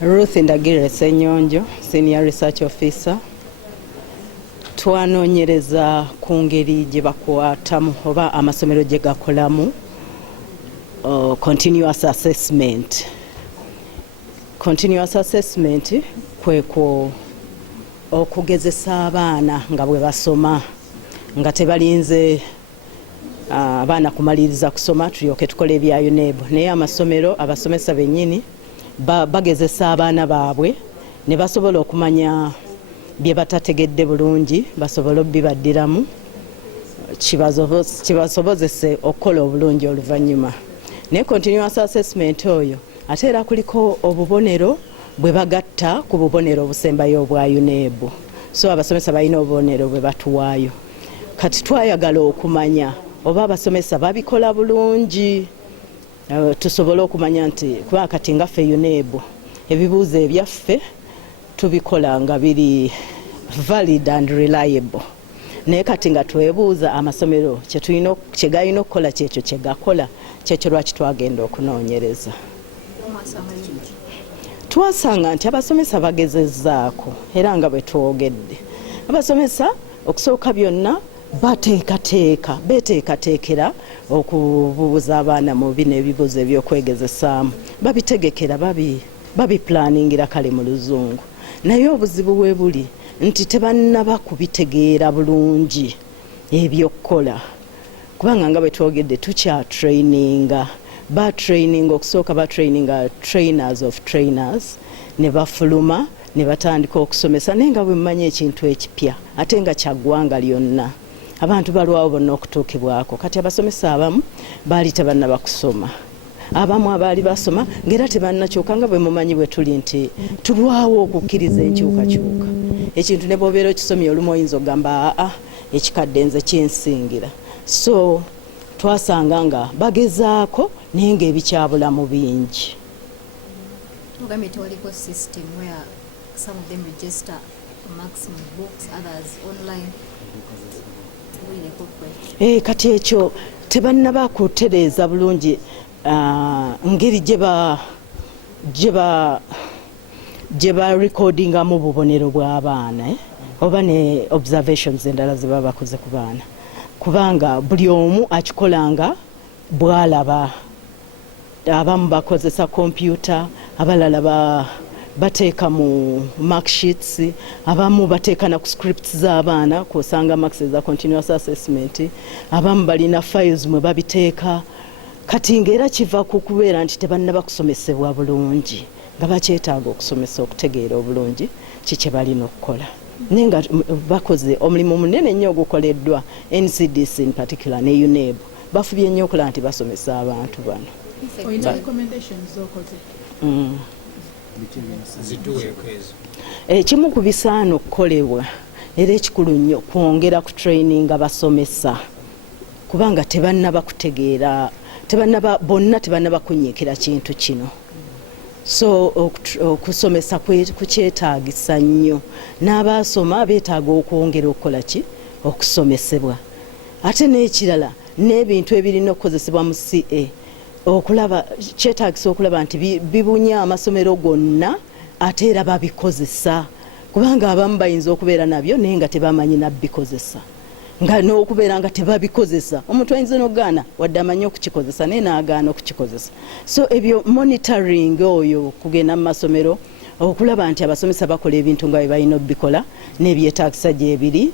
Ruth Ndagire Senyonjo, Senior Research Officer. Twanoonyereza ku ngeri gye bakwatamu oba amasomero gye gakolamu continuous assessment. Continuous assessment kweko okugezesa abaana nga bwe basoma nga tebalinze abaana kumaliriza kusoma tulyoke tukole ebya UNEB. Naye amasomero abasomesa bennyini bagezesa abaana baabwe ne basobola okumanya bye batategedde bulungi basobola obibaddiramu kibasobozese okukola obulungi oluvannyuma. Naye continuous assessment oyo ate era kuliko obubonero bwe bagatta ku bubonero obusembayo obwa UNEB. So abasomesa balina obubonero bwe batuwaayo. Kati twayagala okumanya oba abasomesa babikola bulungi tusobole okumanya nti kuba kati nga ffe UNEB ebibuuzo ebyaffe tubikola nga biri valid and reliable. Naye kati nga twebuuza amasomero kye galina okukola kyekyo kye gakola kyekyo lwaki twagenda okunoonyereza. Twasanga nti abasomesa bagezezzaako era nga bwe twogedde abasomesa okusooka byonna beteekateekera okubuuza abaana mu bino ebibuuzo ebyokwegezesaamu babitegekera babiplaningira kale mu luzungu. Naye obuzibu bwe buli nti tebannaba kubitegeera bulungi ebyokukola kubanga nga bwe twogedde tukya traininga okusooka batraininga trainers of trainers ne bafuluma ne batandika okusomesa naye nga bwe mumanya ekintu ekipya ate nga kyaggwanga lyonna abantu balwawo bonna okutuukibwako. Kati abasomesa abamu baali tebannaba kusoma abamu abaali basoma ng'era tebannakyuka nga bwe mumanyi bwe tuli nti tulwawo okukkiriza enkyukakyuka. Ekintu ne bw'obeera okisomye olumu oyinza okugamba ekikadde nze kinsingira. So twasanga nga bagezaako naye ng'ebikyabulamu bingi. Kati ekyo tebannaba kutereeza bulungi ngeri gye ba recordingamu obubonero bw'abaana oba ne observations endala ze baba bakoze ku baana kubanga buli omu akikolanga bw'alaba. Abamu bakozesa kompyuta, abalala bateeka mu marksheets, abamu bateeka na ku scripts z'abaana kwosanga marks za continuous assessment, abamu balina files mwe babiteeka. Kati ng'era kiva ku kubeera nti tebannaba kusomesebwa bulungi nga bakyetaaga okusomesa okutegeera obulungi kiki balina okukola. Naye nga bakoze omulimu munene nnyo ogukoleddwa NCDC in particular ne UNEB bafubye nnyo okulaba nti basomesa abantu bano. Kimu ku bisaana okukolebwa era ekikulu nnyo kwongera ku training abasomesa kubanga tebannaba kutegeera bonna tebannaba kunyiikira kintu kino. So okusomesa kukyetaagisa nnyo n'abasoma beetaaga okwongera okukola ki okusomesebwa. Ate n'ekirala n'ebintu ebirina okukozesebwa mu CA okulaba kyetaagisa okulaba nti bibunya amasomero gonna ate era babikozesa kubanga abamu bayinza okubeera nabyo naye nga tebamanyi nabikozesa nga n'okubeera nga tebabikozesa. Omuntu ayinza n'ogaana wadde amanyi okukikozesa naye n'agaana okukikozesa. So ebyo monitoring oyo kugenda mu masomero okulaba nti abasomesa bakola ebintu nga bye balina obikola n'ebyetaagisa gye biri